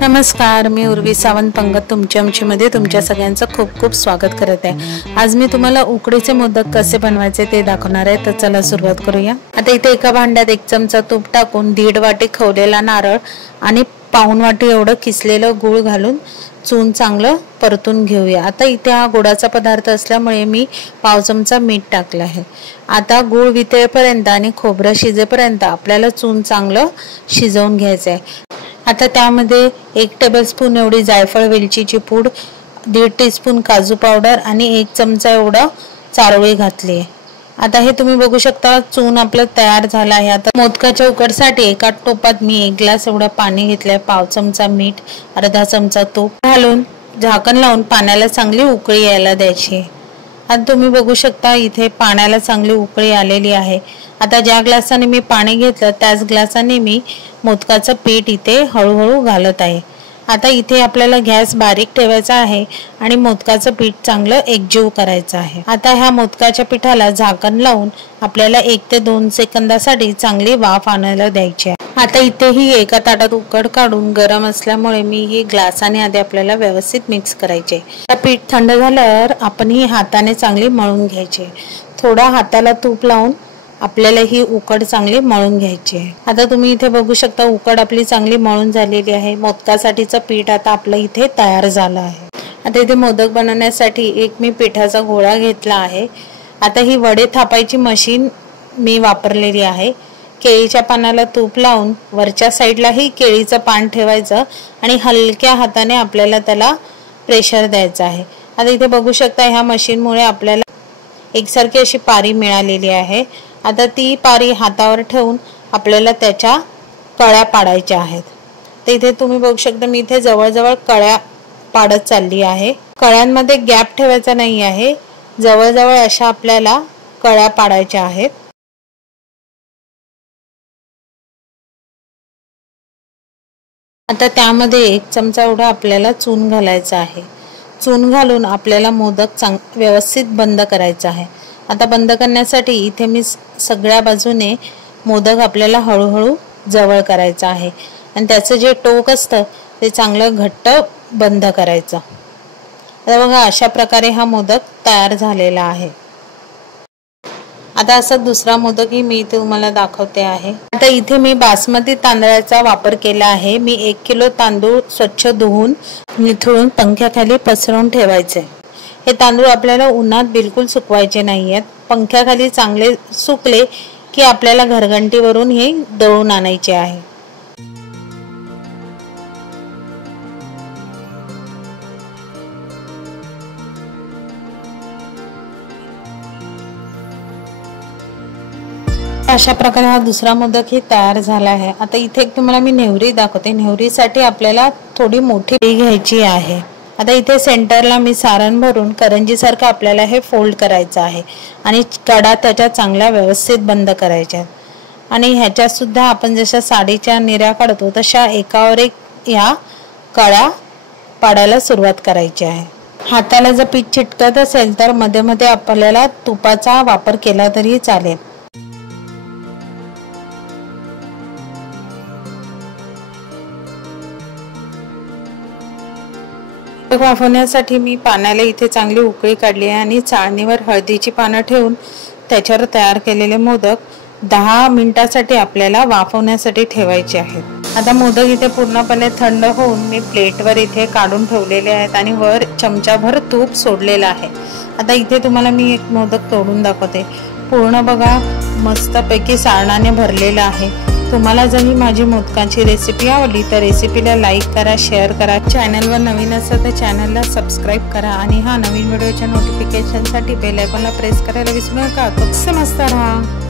नमस्कार, मी उर्वी सावंत पंगत तुमच्या आमचीमध्ये तुमच्या सगळ्यांचं खूप खूप स्वागत करत आहे। आज मी तुम्हाला उकडीचे मोदक कसे बनवायचे ते दाखवणार आहे। तर चला सुरुवात करूया। आता इथे एका भांड्यात 1 चमचा तूप टाकून 1.5 वाटी खवलेला नारळ आणि पाऊण वाटी एवढं किसलेलं गूळ घालून चून चांगलं परतून घेऊया। आता इथे हा गोडाचा पदार्थ असल्यामुळे मी पाव चमचा मीठ टाकलं आहे। आता गूळ वितळेपर्यंत आणि खोबरं शिजेपर्यंत आपल्याला चून चांगलं शिजवून घ्यायचं आहे। आता त्यामध्ये 1 टेबलस्पून एवढी जायफळ वेलचीची पूड, 1.5 टीस्पून काजू पावडर आणि 1 चमचा एवढा चारोळी घातली आहे। आता हे तुम्ही बघू शकता चून आपलं तयार झालं आहे। आता मोदकाच्या उकडसाठी एका टोपात मी 1 ग्लास एवढं पाणी घेतलंय, पाव चमचा मीठ, अर्धा चमचा तूप घालून झाकण लावून पाण्याला चांगली उकळी यायला द्यायची। आता तुम्ही बघू शकता इथे पाण्याला चांगली उकळी आलेली आहे। आता ज्या ग्लासाने मी पाणी घेतलं त्याच ग्लासाने मी मोदकाचं पीठ इथे हळूहळू घालत आहे। आता इथे आपल्याला गॅस बारीक ठेवायचा आहे आणि मोदकाचं पीठ चांगलं एकजीव करायचं आहे। आता ह्या मोदकाच्या पिठाला झाकण लावून आपल्याला 1 ते 2 सेकंदासाठी चांगली वाफ आणायला द्यायची आहे। आता इथे ही एका ताटात उकड काढून गरम असल्यामुळे मी ही ग्लासाने आधी आपल्याला व्यवस्थित मिक्स करायचे। पीठ थंड झाल्यावर आपण ही हाताने चांगली मळून घ्यायचे। थोडा हाताला तूप लावून आपल्याला ही उकड चांगली मळून घ्यायची आहे। आता तुम्ही इथे बघू शकता उकड आपली चांगली मळून झालेली आहे। मोदकासाठीचं पीठ आता आपलं इथे तयार झालं आहे। आता इथे मोदक बनवण्यासाठी एक मी पिठाचा गोळा घेतला आहे। आता ही वडे थापायची मशीन मी वापरलेली आहे। केळीच्या पानाला तूप लावून वरच्या साईडला ही केळीचं पान ठेवायचं आणि हलक्या हाताने आपल्याला त्याला प्रेशर द्यायचं आहे। आता इथे बघू शकता ह्या मशीनमुळे आपल्याला एकसारखी अशी पारी मिळालेली आहे। आता ती पारी हातावर ठेवून आपल्याला त्याच्या कळ्या पाडायच्या आहेत। तर इथे तुम्ही बघू शकता मी इथे जवळजवळ कळ्या पाडत चालली आहे। कळ्यांमध्ये गॅप ठेवायचा नाही आहे, जवळजवळ अशा आपल्याला कळ्या पाडायच्या आहेत। आता त्यामध्ये 1 चमचा एवढा आपल्याला चून घालायचा आहे। चून घालून आपल्याला मोदक व्यवस्थित बंद करायचा आहे। आता बंद करण्यासाठी इथे मी सगळ्या बाजूने मोदक आपल्याला हळूहळू जवळ करायचा आहे आणि त्याचं जे टोक असतं ते चांगलं घट्ट बंद करायचं। आता बघा अशा प्रकारे हा मोदक तयार झालेला आहे। आता असा दुसरा मोदकही मी तुम्हाला दाखवते आहे। आता इथे मी बासमती तांदळाचा वापर केला आहे। मी 1 किलो तांदूळ स्वच्छ धुवून निथळून पंख्याखाली पसरवून ठेवायचे। हे तांदूळ आपल्याला उन्हात बिलकुल सुकवायचे नाहीयेत। पंख्याखाली चांगले सुकले की आपल्याला घरघंटीवरून हे दळून आणायचे आहे। अशा प्रकारे हा दुसरा मोदक ही तयार झाला आहे। आता इथे तुम्हाला मी नेवरी दाखवते। नेवरीसाठी आपल्याला थोडी मोठी पेटी घ्यायची आहे। आता इथे सेंटरला मी सारण भरून करंजीसारखं आपल्याला हे फोल्ड करायचं आहे आणि कडा त्याच्या चांगल्या व्यवस्थित बंद करायच्या आहेत। आणि ह्याच्यात सुद्धा आपण जशा साडीच्या निऱ्या काढतो तशा एकावर एक ह्या कळ्या पाडायला सुरुवात करायची आहे। हाताला जर पीठ चिटकत असेल तर मध्ये मध्ये आपल्याला तुपाचा वापर केला तरी चालेल। वाफवण्यासाठी मी पाण्याला इथे चांगली उकळी काढली आहे आणि चाळणीवर हळदीची पानं ठेवून त्याच्यावर तयार केलेले मोदक 10 मिनिटांसाठी आपल्याला वाफवण्यासाठी ठेवायचे आहेत। आता मोदक इथे पूर्णपणे थंड होऊन मी प्लेटवर इथे काढून ठेवलेले आहेत आणि वर चमचाभर तूप सोडलेलं आहे। आता इथे तुम्हाला मी एक मोदक तोडून दाखवते। पूर्ण बघा मस्तपैकी सारणाने भरलेलं आहे। तुम्हाला जर ही माझी मोदकाची रेसिपी आवडली तर रेसिपीला लाईक करा, शेअर करा। चॅनलवर नवीन असेल तर चॅनलला सबस्क्राईब करा आणि हा नवीन व्हिडिओच्या नोटिफिकेशनसाठी बेल आयकॉनला प्रेस करायला विसरू नका। मस्त राहा।